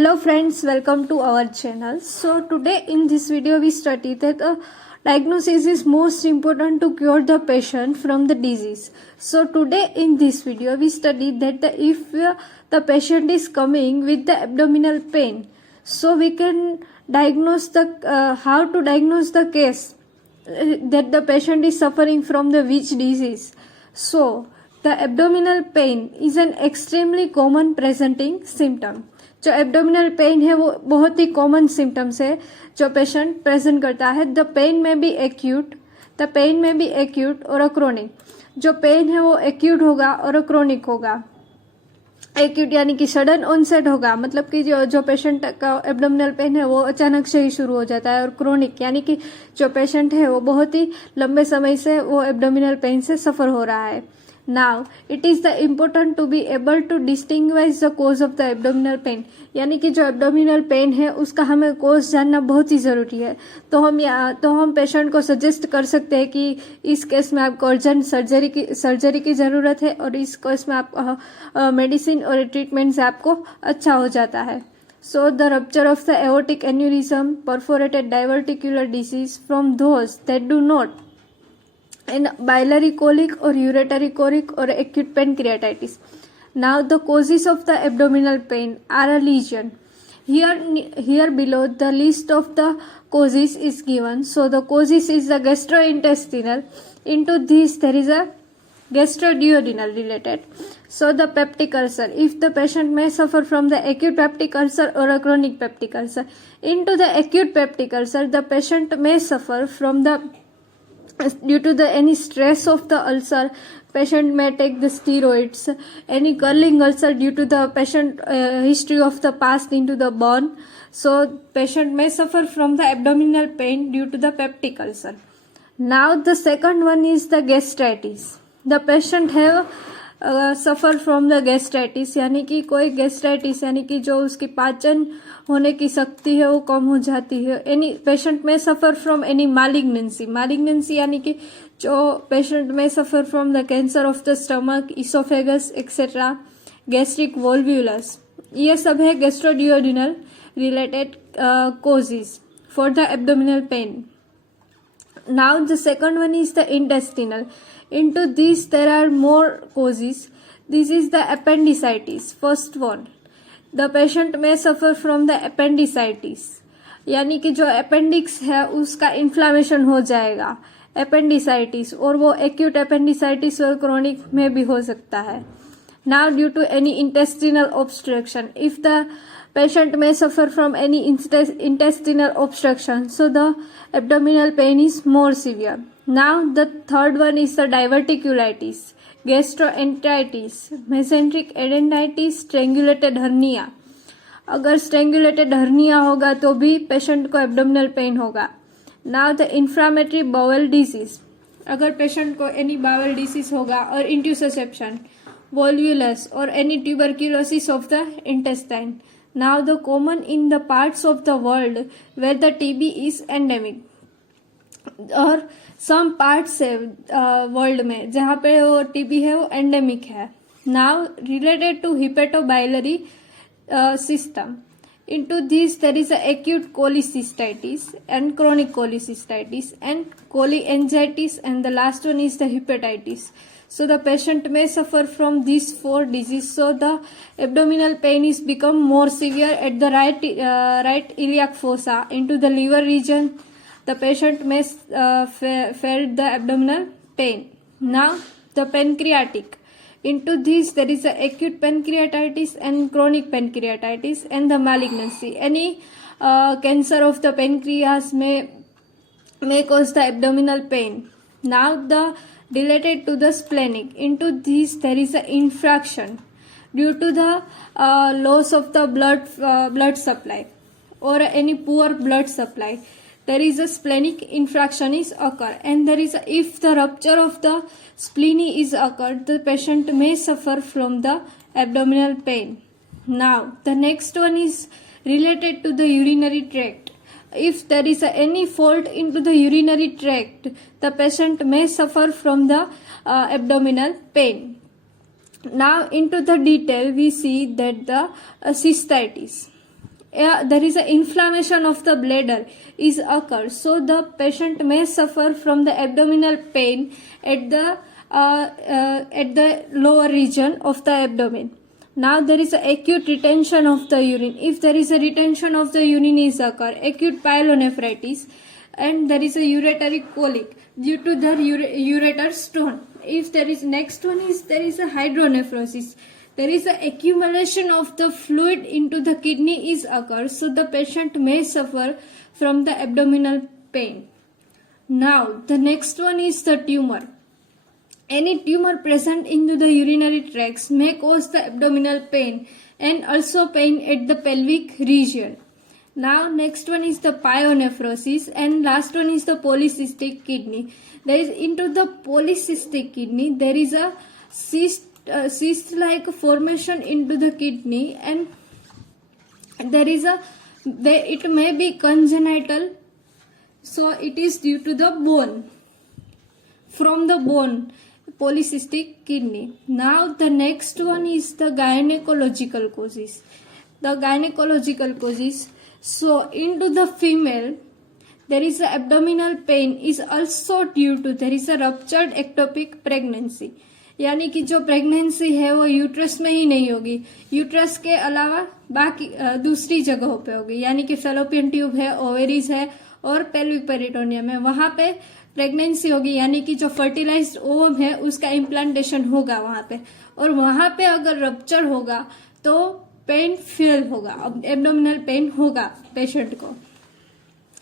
Hello friends, welcome to our channel. So today in this video we study that diagnosis is most important to cure the patient from the disease. So today in this video we study that if the patient is coming with the abdominal pain, so we can diagnose the how to diagnose the case that the patient is suffering from the which disease. So the abdominal pain is an extremely common presenting symptom. जो abdominal pain है वो बहुत ही common symptoms है जो patient present करता है. The pen में B acute और क्रोनिक. जो पेन है वो एक्यूट होगा और क्रोनिक होगा. एक्यूट यानी कि सडन ऑनसेट होगा, मतलब कि जो पेशेंट का एब्डोमिनल पेन है वो अचानक से ही शुरू हो जाता है. और क्रोनिक यानी कि जो पेशेंट है वो बहुत ही लंबे समय से वो एब्डोमिनल पेन से सफर हो रहा है. Now, it is the important to be able to distinguish the cause of the abdominal pain. यानी कि जो एब्डोमिनल पेन है उसका हमें कोज जानना बहुत ही ज़रूरी है. तो हम पेशेंट को सजेस्ट कर सकते हैं कि इस केस में आपको अर्जेंट सर्जरी की ज़रूरत है और इस केस में आप मेडिसिन और ट्रीटमेंट से आपको अच्छा हो जाता है. So the rupture of the aortic aneurysm, perforated diverticular disease from those that do not, and biliary colic or uretary colic or acute pancreatitis. Now the causes of the abdominal pain are a legion. Here below the list of the causes is given. So the causes is the gastrointestinal. Into this there is a gastroduodenal related. So the peptic ulcer, if the patient may suffer from the acute peptic ulcer or a chronic peptic ulcer. Into the acute peptic ulcer, the patient may suffer from the due to the any stress of the ulcer. Patient may take the steroids. Any curling ulcer due to the patient history of the past into the bone. So patient may suffer from the abdominal pain due to the peptic ulcer. Now the second one is the gastritis. The patient have suffer from the gastritis, यानी कि कोई gastritis यानी कि जो उसकी पाचन होने की शक्ति है वो कम हो जाती है. एनी पेशेंट में सफ़र फ्रॉम एनी मालिग्नेंसी यानी कि जो पेशेंट में suffer from the cancer of the stomach, oesophagus etcetera, gastric volvulus. ये सब है gastroduodenal related causes for the abdominal pain. Now the second one is the intestinal. Into this there are more causes. This is the appendicitis. First one, the patient may suffer from the appendicitis. यानी कि जो appendix है उसका inflammation हो जाएगा, appendicitis, और वो acute appendicitis और chronic में भी हो सकता है. Now due to any intestinal obstruction, if the patient may suffer from any intestinal obstruction, so the abdominal pain is more severe. Now the third one is the diverticulitis, gastroenteritis, mesenteric adenitis, strangulated hernia. अगर strangulated hernia होगा तो भी patient को abdominal pain होगा. Now the inflammatory bowel disease, अगर patient को any Bawal disease होगा, और इंट्यूससेप्शन, volvulus or any tuberculosis of the intestine. Now the common in the parts of the world where the TB is endemic, और some parts है world में जहाँ पे वो TB है वो एंडेमिक है. Now related to hepatobiliary system. Into this there is a acute cholecystitis and chronic cholecystitis and cholangitis, and the last one is the hepatitis. So the patient may suffer from these four diseases. So the abdominal pain is become more severe at the right iliac fossa. Into the liver region, the patient may feel the abdominal pain. Now the pancreatic. Into this there is a acute pancreatitis and chronic pancreatitis and the malignancy. Any cancer of the pancreas may cause the abdominal pain. Now the related to the splenic. Into this there is an infraction due to the loss of the blood supply or any poor blood supply. There is a splenic infraction is occur, and there is if the rupture of the spleen is occurred, the patient may suffer from the abdominal pain. Now the next one is related to the urinary tract. If there is any fault into the urinary tract, the patient may suffer from the abdominal pain. Now into the detail we see that the cystitis. there is an inflammation of the bladder is occurred, so the patient may suffer from the abdominal pain at the lower region of the abdomen. Now there is an acute retention of the urine. If there is a retention of the urine is occur, acute pyelonephritis, and there is a ureteric colic due to the ureter stone. If there is next one is there is a hydronephrosis. There is an accumulation of the fluid into the kidney is occurs, so the patient may suffer from the abdominal pain. Now the next one is the tumor. Any tumor present into the urinary tracts may cause the abdominal pain and also pain at the pelvic region. Now next one is the pyonephrosis, and last one is the polycystic kidney. There is into the polycystic kidney there is a cyst like formation into the kidney, and it may be congenital, so it is due to the bone, from the bone, polycystic kidney. Now the next one is the gynecological causes. The gynecological causes, so into the female there is a abdominal pain is also due to there is a ruptured ectopic pregnancy, यानी कि जो pregnancy है वो uterus में ही नहीं होगी, uterus के अलावा बाकी दूसरी जगहों पे होगी, यानी कि फेलोपियन ट्यूब है, ओवेरीज है और पेल्विक पेरिटोनियम है, वहां पे प्रेगनेंसी होगी, यानी कि जो फर्टिलाइज्ड ओवम है उसका इम्प्लांटेशन होगा वहां पे, और वहां पे अगर रप्चर होगा तो पेन फील होगा, एब्डोमिनल पेन होगा पेशेंट को.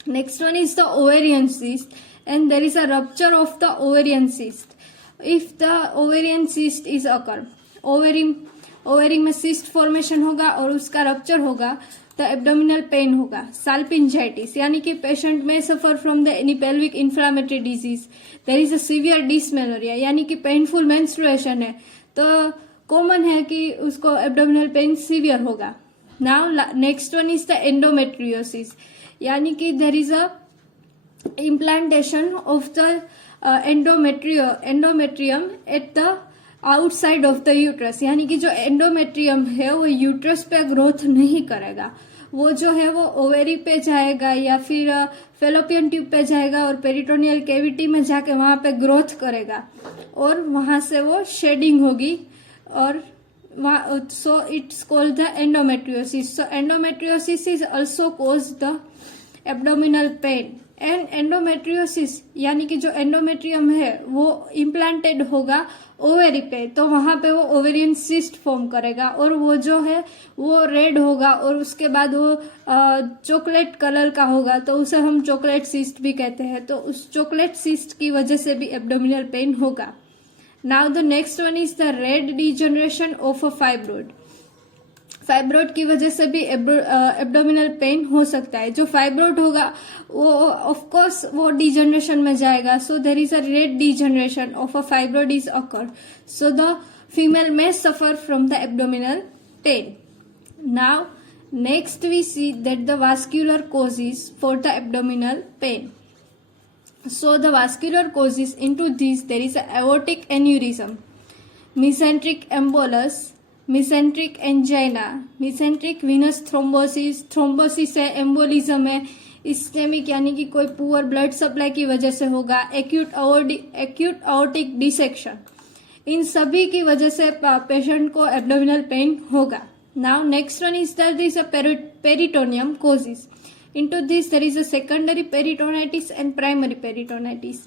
Next one is the ovarian cyst, and there is a rupture of the ovarian cyst. If the ovarian cyst is occur, ovary में सिस्ट फॉर्मेशन होगा और उसका रप्चर होगा तो एब्डोमिनल पेन होगा. साल्पिंजाइटिस, यानी कि पेशेंट में suffer from the any pelvic inflammatory disease. There is a severe dysmenorrhoea, यानी कि पेनफुल मेंस्ट्रुएशन है तो कॉमन है कि उसको एब्डोमिनल पेन सीवियर होगा. Now next one is the endometriosis, यानी कि there is a implantation of the endometrium at the outside of the uterus, यानी कि जो एंडोमेट्रियम है वो यूट्रस पे ग्रोथ नहीं करेगा, वो जो है वो ओवेरी पे जाएगा या फिर फेलोपियन ट्यूब पे जाएगा और पेरिटोनियल कैविटी में जाके वहां पे ग्रोथ करेगा और वहां से वो शेडिंग होगी, और so it's called the endometriosis. So endometriosis is also cause the abdominal pen. And endometriosis यानी कि जो एंडोमेट्रियम है वो इम्प्लांटेड होगा ओवेरी पे, तो वहां पे वो ओवेरियन सिस्ट फॉर्म करेगा और वो जो है वो रेड होगा और उसके बाद वो चॉकलेट कलर का होगा, तो उसे हम चॉकलेट सिस्ट भी कहते हैं. तो उस चॉकलेट सिस्ट की वजह से भी एब्डोमिनल पेन होगा. Now the next one is the red degeneration of a fibroid. Fibroid की वजह से भी एब्डोमिनल पेन हो सकता है. जो फाइब्रोइड होगा वो ऑफ कोर्स वो डिजनरेशन में जाएगा, so there is a red degeneration of a fibroid is occurred, so the female may suffer from the abdominal pain. Now next we see that the vascular causes for the abdominal pain. So the vascular causes into this there is a aortic aneurysm, mesenteric embolus, mesenteric angina, mesenteric venous thrombosis, thrombosis है, embolism है, ischaemic यानी कि कोई poor blood supply की वजह से होगा, acute aortic dissection, इन सभी की वजह से पेशेंट को एब्डोमिनल पेन होगा. Now next one is that is a peritoneum causes. Into this there is a secondary peritonitis and primary peritonitis.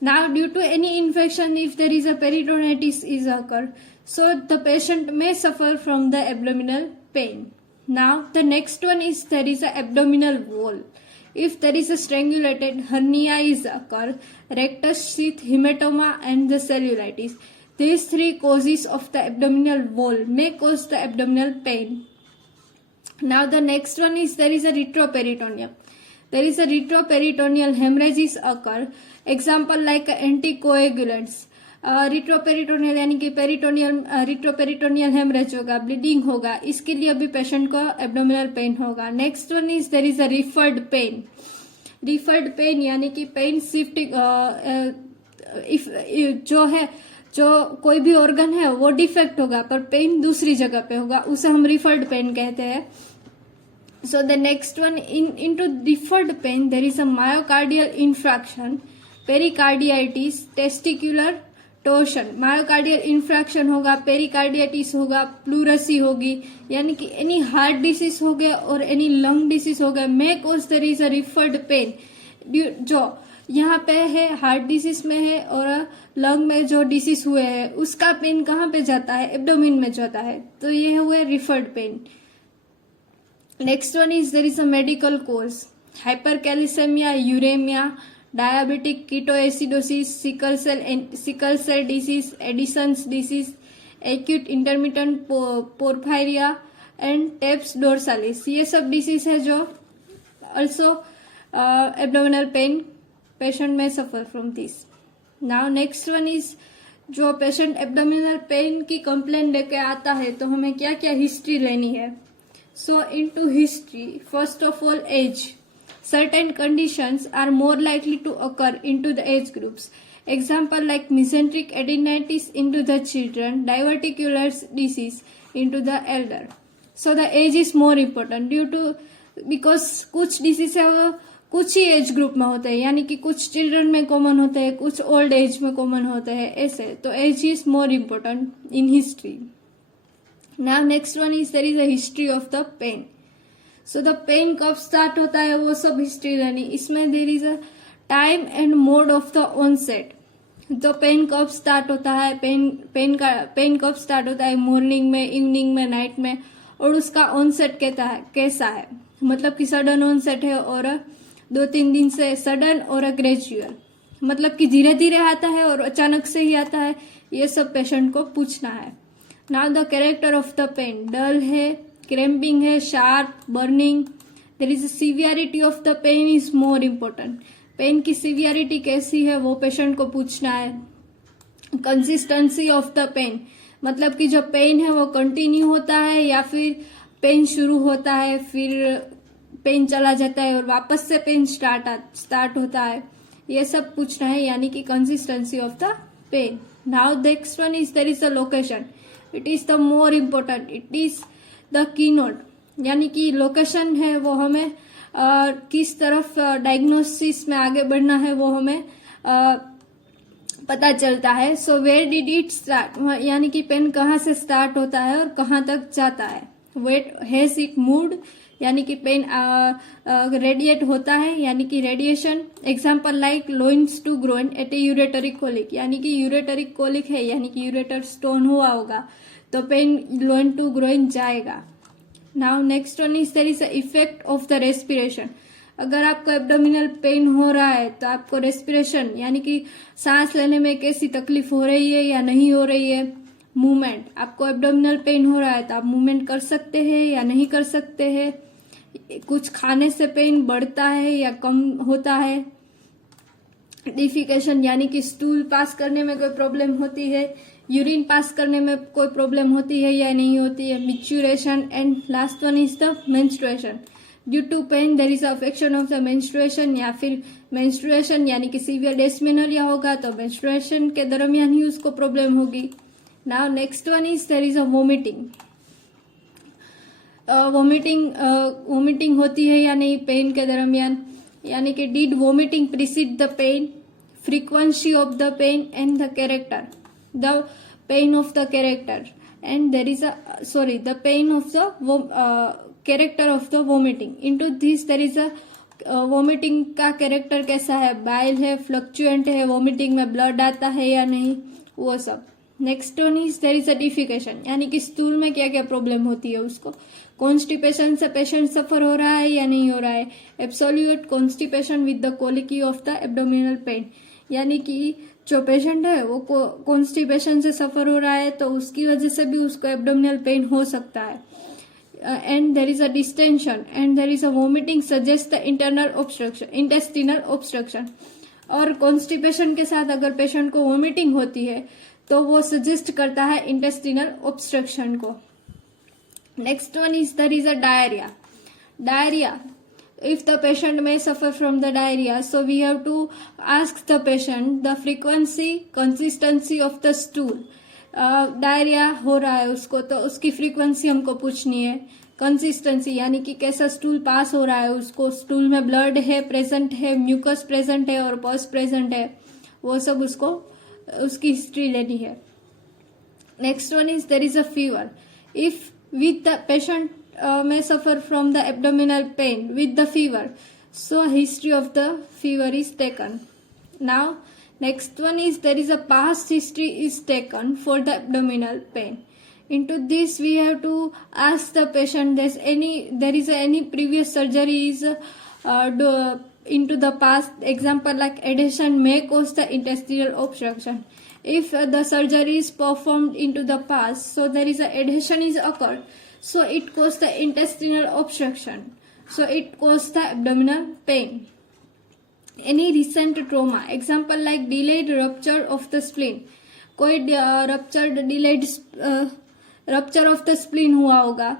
Now due to any infection, if there is a peritonitis is occurred, so the patient may suffer from the abdominal pain. Now the next one is there is a abdominal wall. If there is a strangulated hernia is occurred, rectus sheath hematoma and the cellulitis, these three causes of the abdominal wall may cause the abdominal pain. Now the next one is there is a retroperitoneum. There is a retroperitoneal hemorrhages occur. Example like anticoagulants. Retroperitoneal यानी कि retroperitoneal haemorrhage होगा, bleeding होगा, इसके लिए भी patient को abdominal pain होगा. Next one is there is a referred pain. Referred pain यानी कि पेन शिफ्टिंग, जो कोई भी ऑर्गन है वो डिफेक्ट होगा पर पेन दूसरी जगह पे होगा, उसे हम रिफर्ड पेन कहते हैं. So the next one, into deferred pain, there is a myocardial infarction, pericarditis, testicular torsion. Myocardial infarction होगा, पेरिकार्डियाटिस होगा, प्लूरसी होगी, यानी कि एनी हार्ट डिसीज हो गया और एनी लंग डिसीज हो गया, may cause there is a referred pain. जो यहाँ पे है हार्ट डिसीज में है और लंग में जो डिसीज हुए हैं उसका पेन कहाँ पे जाता है, एब्डोमिन में जाता है, तो ये हुए referred pain. Next one is there is a medical cause, hypercalcaemia, uraemia, diabetic ketoacidosis, sickle cell disease, Addison's disease, acute intermittent porphyria and tabes dorsalis, ये सब डिसीज है जो ऑल्सो एब्डोमिनल पेन पेशेंट में suffer from this. Now next one is, जो patient abdominal pain की complain लेके आता है तो हमें क्या क्या हिस्ट्री लेनी है। So into history, first of all age, certain conditions are more likely to occur into the age groups. Example like mesenteric adenitis into the children, diverticular disease into the elder. So the age is more important due to, because कुछ disease है वो कुछ ही age group में होते हैं, यानी कि कुछ चिल्ड्रन में कॉमन होते हैं, कुछ ओल्ड एज में कॉमन होते हैं, ऐसे। तो age is more important in history. Now next one is there is a history of the pain. So the pain कब स्टार्ट होता है वो सब हिस्ट्री लेनी। इसमें there is a time and mode of the onset. तो pain कब start होता है, पेन कब स्टार्ट होता है, मॉर्निंग में, इवनिंग में, नाइट में, और उसका ऑनसेट कैसा है, मतलब कि सडन ऑनसेट है और 2-3 दिन से सडन और ग्रेजुअल, मतलब कि धीरे धीरे आता है और अचानक से ही आता है, ये सब पेशेंट को पूछना है। Now the character of the pain, dull है, क्रैम्पिंग है, sharp, burning, there is severity of the pain is more important. Pain की सीवियरिटी कैसी है वो पेशेंट को पूछना है। कंसिस्टेंसी ऑफ द पेन, मतलब कि जो पेन है वो कंटिन्यू होता है या फिर पेन शुरू होता है फिर पेन चला जाता है और वापस से पेन स्टार्ट होता है, ये सब पूछना है, यानी कि consistency of the pain. Now next one is there is a location, it is the more important, it is the key note, यानी कि लोकेशन है वो हमें किस तरफ डायग्नोसिस में आगे बढ़ना है वो हमें पता चलता है। So where did it start, यानी कि पेन कहाँ से स्टार्ट होता है और कहाँ तक जाता है। वेट हैज इट मूड, यानी कि पेन रेडिएट होता है, यानी कि radiation. Example like loins to groin at a ureteric colic, यानी कि यूरेटरिक कोलिक है, यानी कि यूरेटर स्टोन हुआ होगा तो पेन लोइन टू ग्रोइन जाएगा। Now next one is there is a effect of the respiration. अगर आपको एब्डोमिनल पेन हो रहा है तो आपको रेस्पिरेशन, यानी कि सांस लेने में कैसी तकलीफ हो रही है या नहीं हो रही है। मूवमेंट, आपको एब्डोमिनल पेन हो रहा है तो आप मूवमेंट कर सकते हैं या नहीं कर सकते हैं। कुछ खाने से पेन बढ़ता है या कम होता है। डिफिकेशन, यानी कि स्टूल पास करने में कोई प्रॉब्लम होती है, यूरिन पास करने में कोई प्रॉब्लम होती है या नहीं होती है। Micturition and last one is the menstruation. Due to pain there is affection of the menstruation, या फिर मेंस्ट्रुएशन यानी कि सीवियर डिस्मेनोरिया होगा तो मेंस्ट्रुएशन के दरमियान ही उसको प्रॉब्लम होगी। Now next one is there is a vomiting. Vomiting होती है या नहीं पेन के दरमियान, यानी कि did vomiting precede the pain, frequency of the pain and the character, the pain of the character, and there is a the pain of the character of the vomiting. Into this there is a vomiting का character कैसा है, bile है, फ्लक्चुएंट है, vomiting में blood आता है या नहीं, वो सब। Next one is there is a defecation, यानी कि स्टूल में क्या क्या प्रॉब्लम होती है उसको। कॉन्स्टिपेशन से पेशेंट सफर हो रहा है या नहीं हो रहा है। Absolute constipation with the colicky of the abdominal pen, यानी कि जो पेशेंट है वो कॉन्स्टिपेशन से सफर हो रहा है तो उसकी वजह से भी उसको एब्डोमिनल पेन हो सकता है। And there is a distension and there is a vomiting suggest the intestinal obstruction. और कॉन्स्टिपेशन के साथ अगर पेशेंट को वोमिटिंग होती है तो वो सजेस्ट करता है इंटेस्टिनल ऑब्स्ट्रक्शन को। Next one is there is a diarrhoea. If the patient may suffer from the diarrhea, so we have to ask the patient the frequency, consistency of the stool. Diarrhoea हो रहा है उसको तो उसकी frequency हमको पूछनी है। कंसिस्टेंसी यानी कि कैसा स्टूल पास हो रहा है, उसको स्टूल में ब्लड है प्रेजेंट है, म्यूकस प्रेजेंट है और पस प्रेजेंट है, वो सब उसको उसकी हिस्ट्री लेनी है। Next one is there is a fever. If with the patient may suffer from the abdominal pain with the fever, so history of the fever is taken. Now next one is there is a past history is taken for the abdominal pain. Into this we have to ask the patient there is any previous surgeries into the past. Example like adhesion may cause the intestinal obstruction. If the surgery is performed into the past, so there is a adhesion is occurred, so it causes the intestinal obstruction, so it causes the abdominal pain. Any recent trauma, example like delayed rupture of the spleen, कोई delayed rupture of the spleen हुआ होगा,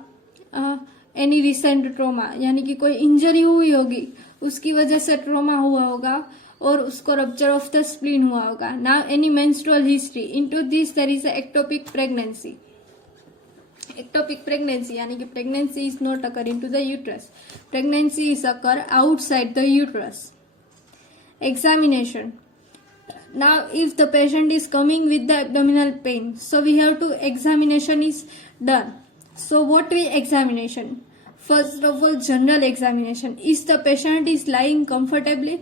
any recent trauma यानी कि कोई injury हुई होगी, उसकी वजह से ट्रोमा हुआ होगा और उसको रप्चर ऑफ द स्प्लीन हुआ होगा। Now any menstrual history, into this there is ectopic pregnancy. Ectopic pregnancy यानी कि pregnancy is not occur into the uterus. Pregnancy is occur outside the uterus. Examination. Now if the patient is coming with the abdominal pain, so we have to examination is done. So what we examination? First of all, general examination. Is the patient is lying comfortably?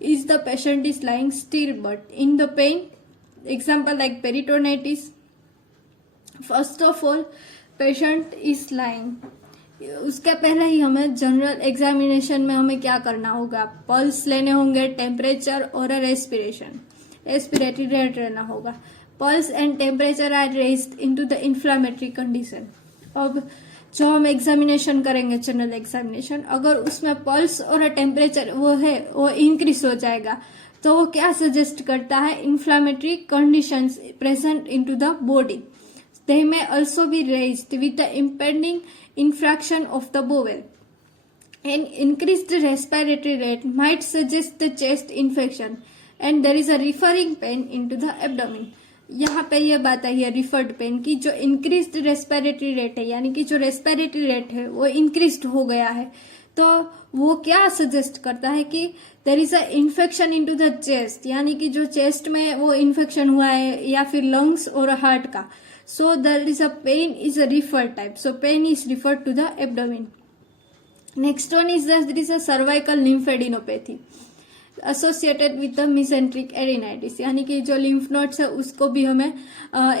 Is the patient is lying still but in the pain? Example like peritonitis. First of all, patient is lying, उसके पहले ही हमें general examination में हमें क्या करना होगा, pulse लेने होंगे, टेम्परेचर और रेस्पिरेटरी रेट लेना होगा। Pulse and temperature are raised into the inflammatory condition. अब जो हम एग्जामिनेशन करेंगे जनरल एग्जामिनेशन, अगर उसमें पल्स और टेम्परेचर वो इंक्रीज हो जाएगा, तो वो क्या सजेस्ट करता है, inflammatory conditions present into the body. They may also be raised with the impending infraction of the bowel. An increased respiratory rate might suggest the chest infection and there is a referring pain into the abdomen. यहाँ पे ये बात आई है referred pen की, जो increased respiratory rate है यानी कि जो रेस्पिरेटरी रेट है वो इंक्रीज्ड हो गया है, तो वो क्या सजेस्ट करता है कि there is a infection into the chest, यानी कि जो चेस्ट में वो इन्फेक्शन हुआ है या फिर लंग्स और हार्ट का. So there is a pain is a referred type. So pain is referred to the abdomen. Next one is that there is a cervical lymphadenopathy associated with the mesenteric adenitis, यानी कि जो lymph nodes है उसको भी हमें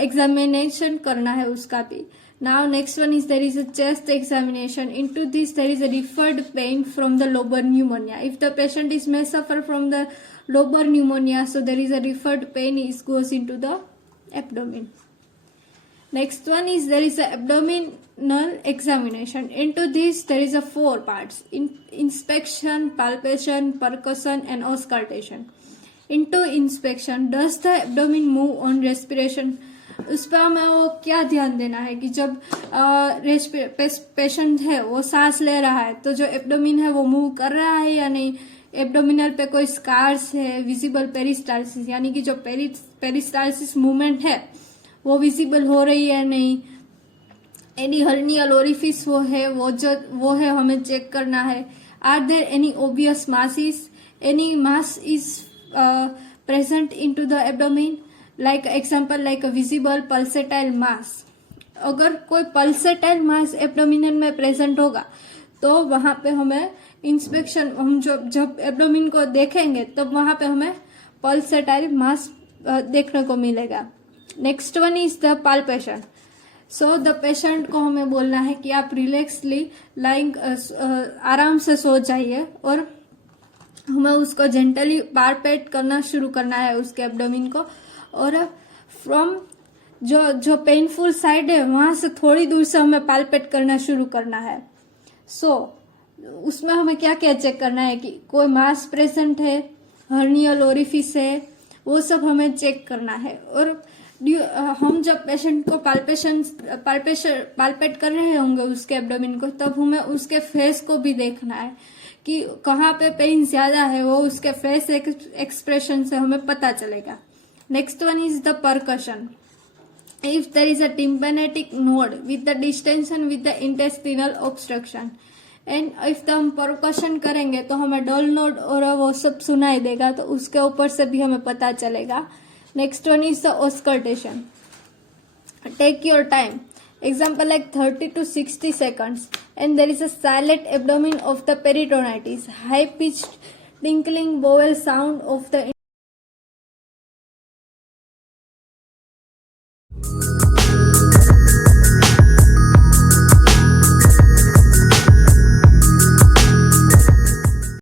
examination करना है उसका भी. Now next one is there is a chest examination. Into this there is a referred pain from the lobar pneumonia. If the patient is may suffer from the lobar pneumonia, so there is a referred pain is goes into the abdomen. Next one is there is a abdominal examination. Into this there is a 4 parts: inspection, palpation, percussion and auscultation. Into inspection, does the abdomen move on respiration? उस पर हमें वो क्या ध्यान देना है कि जब पेशेंट है वो सांस ले रहा है तो जो एब्डोमिन है वो मूव कर रहा है या नहीं, एब्डोमिनल पे कोई स्कार्स है, विजिबल पेरिस्टाल्सिस यानी कि जो पेरिस्टाल्सिस मूवमेंट है वो विजिबल हो रही है नहीं, एनी हर्नियल ओरिफिस वो है हमें चेक करना है. Are there any obvious masses, any mass is present into the abdomen, like example like a visible pulsatile mass. अगर कोई पल्सेटाइल मास एब्डोमिन में प्रेजेंट होगा तो वहां पे हमें इंस्पेक्शन, हम जब एब्डोमिन को देखेंगे तब वहां पे हमें पल्सेटाइल मास देखने को मिलेगा. Next one is the palpation. So the patient को हमें बोलना है कि आप रिलैक्सली लाइंग आराम से सो जाइए और हमें उसको जेंटली पाल्पेट करना शुरू करना है उसके एब्डोमिन को, और फ्रॉम जो पेनफुल साइड है वहां से थोड़ी दूर से हमें पाल्पेट करना शुरू करना है. सो उसमें हमें क्या क्या चेक करना है कि कोई मास प्रेजेंट है, हर्नियल ओरिफिस है, वो सब हमें चेक करना है. और हम जब पेशेंट को पाल्पेट कर रहे होंगे उसके एब्डोमिन को, तब हमें उसके फेस को भी देखना है कि कहाँ पे पेन ज्यादा है, वो उसके फेस एक्सप्रेशन से हमें पता चलेगा. Next one is the percussion. if there is a tympanic node with the distension with the intestinal obstruction. And if तो हम परकशन करेंगे तो हमें डल नोड और वो सब सुनाई देगा, तो उसके ऊपर से भी हमें पता चलेगा. Next one is the auscultation. Take your time. Example like 30 to 60 seconds, and there is a silent abdomen of the peritonitis, high pitched tinkling bowel sound of the